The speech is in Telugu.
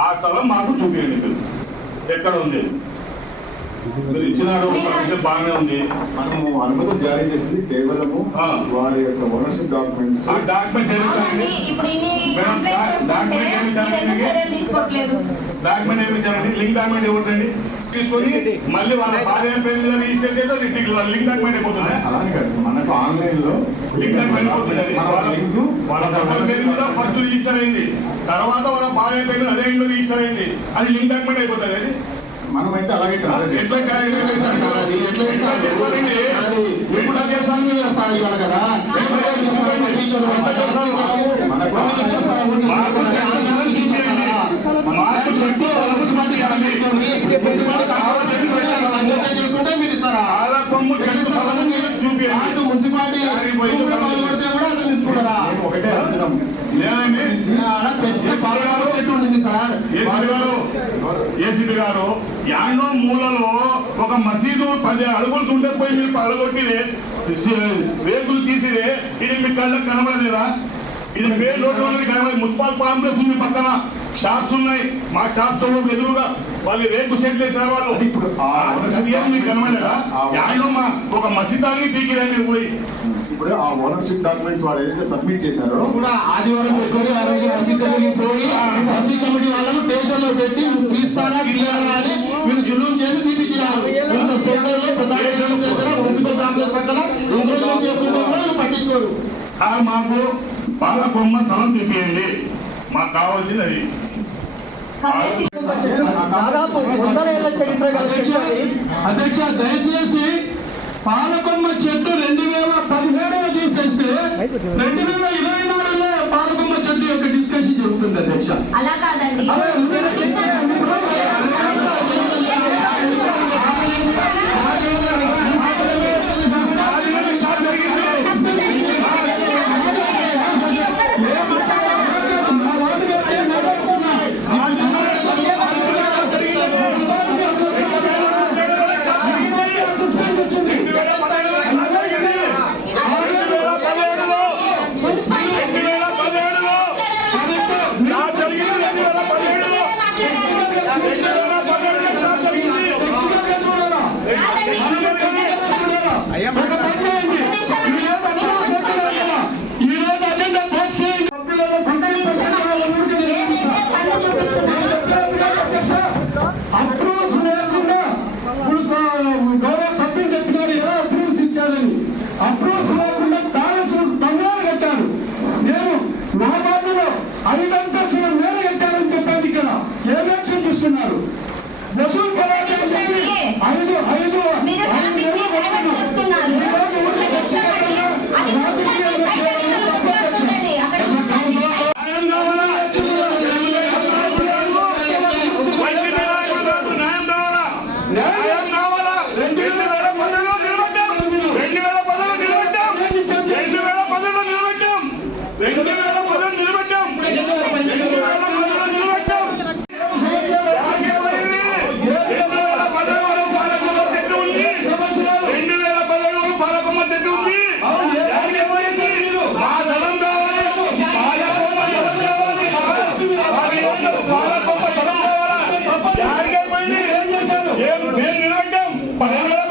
ఆ స్థలం మాకు చూపించండి. ఎక్కడ ఉంది? మీరు ఇచ్చినారు బాగానే ఉంది. మనము అనుమతి జారీ చేసింది కేవలము. వారి యొక్క ఓనర్షిప్ డాక్యుమెంట్స్ ఆ డాక్యుమెంట్స్ డాక్యుమెంట్ ఏమి ఇచ్చారండి? లింక్ డాక్యుమెంట్ ఇవ్వటండి తీసుకొని మళ్ళీ వాళ్ళ భార్య పేరు మీద రిజిస్టర్ చేస్తే లింక్ డాక్యుమెంట్ అయిపోతుంది. అలానే కాదు. మనకు ఆన్లైన్లో లింక్ డాక్యుమెంట్ అయిపోతుంది. వాళ్ళ- లింక్ వాళ్ళ భర్త పేరు మీద ఫస్ట్ రిజిస్టర్ అయింది. తర్వాత వాళ్ళ భార్య పేరు అదే ఇంట్లో రిజిస్టర్ అయింది. అది లింక్ డాక్యుమెంట్ అయిపోతుంది. అది మనమైతే అలాగే కాదు. ఎట్లా సార్ అది? ఎట్లా చేస్తారండి? ఎప్పుడు చేస్తాను మనకు మాకు చట్టాలను తీసేయండి. మాకు చెట్టు అనుమతి ఇవ్వండి. చాలా కొమ్ము చెట్టు స్థలం చూపించండి మున్సిపాలిటీ కొడితే కూడా అసలు మీరు చూడరా మేము ఒకటే అంటున్నాం లేదండి ఆడ పెద్ద పాలన చెట్టు ఉంటుంది సార్ ఏసీపీ గారు ఏసీపీ గారు యానో మూలలో ఒక మసీదు పది అడుగులు ఉండకపోయి మీరు పడగొట్టిరే రేకులు తీసిరే ఇది మీ కళ్ళకి కనబడలేదా? ఇది మెయిన్ రోడ్లో ఉన్నది కనబడదు మున్సిపల్ కాంప్లెక్స్ ఉంది పక్కన. షాప్స్ ఉన్నాయి. మా షాప్స్ ఎదురుగా వాళ్ళు రేకు సెట్లు వేసిన వాళ్ళు. ఇప్పుడు మీకు కనబడలేదా? మా ఒక మసీదాన్ని పీకిరా మీరు పోయి. ఇప్పుడు ఆ ఓనర్షిప్ డాక్యుమెంట్స్ వాళ్ళు ఏదైతే సబ్మిట్ చేశారో కూడా ఆదివారం పెట్టుకొని ఆ రోజు మసీద్ దగ్గరికి పోయి మసీద్ కమిటీ వాళ్ళకు స్టేషన్లో పెట్టి నువ్వు తీయాలా పక్కన ఎంకరేజ్మెంట్ చేస్తుంటే కూడా వీళ్ళు పట్టించుకోరు. సార్ మాకు బాగా బొమ్మ స్థలం తెప్పియండి మాకు కావాల్సింది అది. దాదాపు వందల ఏళ్ళ చరిత్ర అధ్యక్ష దయచేసి పాలకొమ్మ చెట్టు రెండు వేల పదిహేడులో తీసేస్తే రెండు వేల ఇరవై నాలుగులో పాలకొమ్మ చెట్టు యొక్క డిస్కషన్ జరుగుతుంది అధ్యక్ష. అలా కాదండి. ఒక పని Para